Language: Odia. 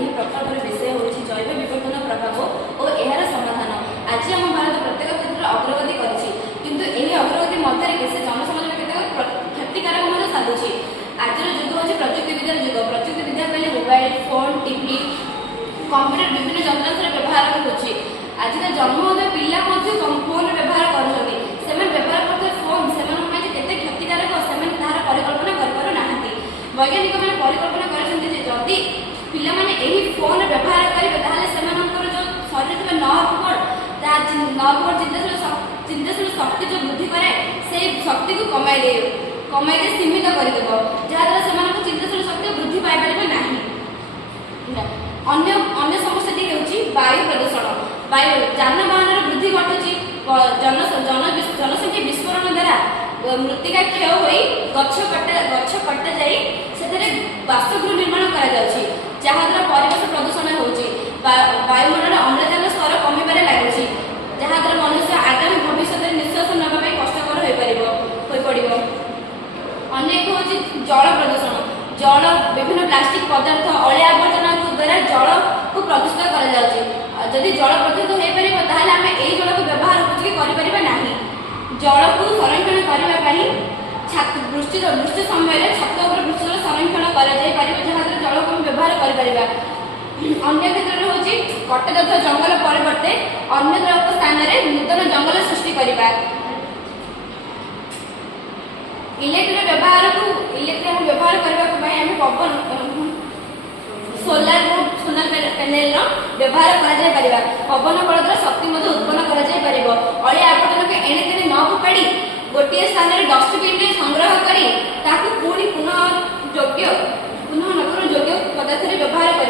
ଏହି ପ୍ରକଳ୍ପର ବିଷୟ ହେଉଛି ଜୈବ ବିବର୍ତ୍ତନ ପ୍ରଭାବ ଓ ଏହାର ସମାଧାନ। ଆଜି ଆମ ଭାରତ ପ୍ରତ୍ୟେକ କ୍ଷେତ୍ରରେ ଅଗ୍ରଗତି କରିଛି, କିନ୍ତୁ ଏହି ଅଗ୍ରଗତି ମଧ୍ୟରେ ସେ ଜନସମାଜର କେତେକ କ୍ଷତିକାରକ ମଧ୍ୟ ସାଧୁଛି। ଆଜିର ଯୁଗ ହେଉଛି ପ୍ରଯୁକ୍ତିବିଦ୍ୟାର ଯୁଗ। ପ୍ରଯୁକ୍ତିବିଦ୍ୟା କହିଲେ ମୋବାଇଲ ଫୋନ, ଟିଭି, କମ୍ପ୍ୟୁଟର ବିଭିନ୍ନ ଯନ୍ତ୍ରାଂଶର ବ୍ୟବହାର ହେଉଛି। ଆଜିର ଜନ୍ମ ହେଉଥିବା ପିଲା ମଧ୍ୟ ଫୋନ ବ୍ୟବହାର କରୁଛନ୍ତି। ସେମାନେ ବ୍ୟବହାର କରୁଥିବା ଫୋନ ସେମାନଙ୍କ ପାଇଁ କେତେ କ୍ଷତିକାରକ ସେମାନେ ତାହାର ପରିକଳ୍ପନା କରିପାରୁନାହାନ୍ତି। ବୈଜ୍ଞାନିକମାନେ ପରିକଳ୍ପନା କରିଛନ୍ତି ଯେ ଯଦି ପିଲାମାନେ ଏହି ଫୋନ ବ୍ୟବହାର କରିବେ ତାହେଲେ ସେମାନଙ୍କର ଯେଉଁ ଶରୀରରେ ଥିବା ନର୍ଭ ଚିନ୍ତାଶୀଳ ଶକ୍ତି ଯେଉଁ ବୃଦ୍ଧି କରେ ସେଇ ଶକ୍ତିକୁ କମାଇ ଦେଇ ସୀମିତ କରିଦେବ, ଯାହାଦ୍ୱାରା ସେମାନଙ୍କ ଚିନ୍ତାଶୀଳ ଶକ୍ତି ବୃଦ୍ଧି ପାଇପାରିବ ନାହିଁ। ଅନ୍ୟ ସମସ୍ୟାଟି ହେଉଛି ବାୟୁ ପ୍ରଦୂଷଣ। ଯାନବାହନର ବୃଦ୍ଧି ଘଟୁଛି। ଜନସଂଖ୍ୟା ବିସ୍ଫୋରଣ ଦ୍ୱାରା ମୃତ୍ତିକା କ୍ଷୟ ହୋଇ ଗଛ କଟାଯାଇ ସେଥିରେ ବାସଗୃହ ନିର୍ମାଣ କରାଯାଉଛି, ଯାହାଦ୍ୱାରା ପରିବେଶ ପ୍ରଦୂଷଣ ହେଉଛି। ବାୟୁମଣ୍ଡଳ ଅମ୍ଳଜାନ ସ୍ତର କମିବାରେ ଲାଗୁଛି, ଯାହାଦ୍ୱାରା ମନୁଷ୍ୟ ଆଗାମୀ ଭବିଷ୍ୟତରେ ନିଶ୍ୱାସ ନେବା ପାଇଁ କଷ୍ଟକର ହୋଇପଡ଼ିବ। ଅନ୍ୟ ଏକ ହେଉଛି ଜଳ ପ୍ରଦୂଷଣ। ବିଭିନ୍ନ ପ୍ଲାଷ୍ଟିକ ପଦାର୍ଥ, ଅଳିଆ ଆବର୍ଜନା ଦ୍ୱାରା ଜଳକୁ ପ୍ରଦୂଷିତ କରାଯାଉଛି। ଯଦି ଜଳ ପ୍ରଦୂଷିତ ହୋଇପାରିବ ତାହେଲେ ଆମେ ଏହି ଜଳକୁ ବ୍ୟବହାର ଉପଯୋଗୀ କରିପାରିବା ନାହିଁ। ଜଳକୁ ସଂରକ୍ଷଣ କରିବା ପାଇଁ ବୃଷ୍ଟି ସମୟରେ ଛାତ ଉପରେ ବୃଷ୍ଟିଜଳ ସଂରକ୍ଷଣ କରାଯାଇପାରିବ, ଯାହାଦ୍ୱାରା ଜଳକୁ ଆମେ ବ୍ୟବହାର କରିପାରିବା। ଅନ୍ୟ କ୍ଷେତ୍ରରେ ହେଉଛି କଟାଯାଉଥିବା ଜଙ୍ଗଲ ପରିବର୍ତ୍ତେ ଅନ୍ୟ ଏକ ସ୍ଥାନରେ ନୂତନ ଜଙ୍ଗଲ ସୃଷ୍ଟି କରିବା। ଇଲେକ୍ଟ୍ରିକ ବ୍ୟବହାର କରିବାକୁ ପାଇଁ ଆମେ ସୋଲାର ପ୍ୟାନେଲର ବ୍ୟବହାର କରାଯାଇପାରିବ। ପବନ ବଳ ଦ୍ୱାରା ଶକ୍ତି ମଧ୍ୟ ଉତ୍ପନ୍ନ କରାଯାଇପାରିବ। ଅଳିଆ ଆବର୍ଜନାକୁ ଏଣେ ତେଣେ ନ ଫୋପାଡ଼ି ଗୋଟିଏ ସ୍ଥାନରେ ଡଷ୍ଟବିନରେ ସଂଗ୍ରହ କରି ତାକୁ ପୁଣି ପୁନଃ ନବୀକରଣ ଯୋଗ୍ୟ ପଦାର୍ଥରେ ବ୍ୟବହାର କରିବା।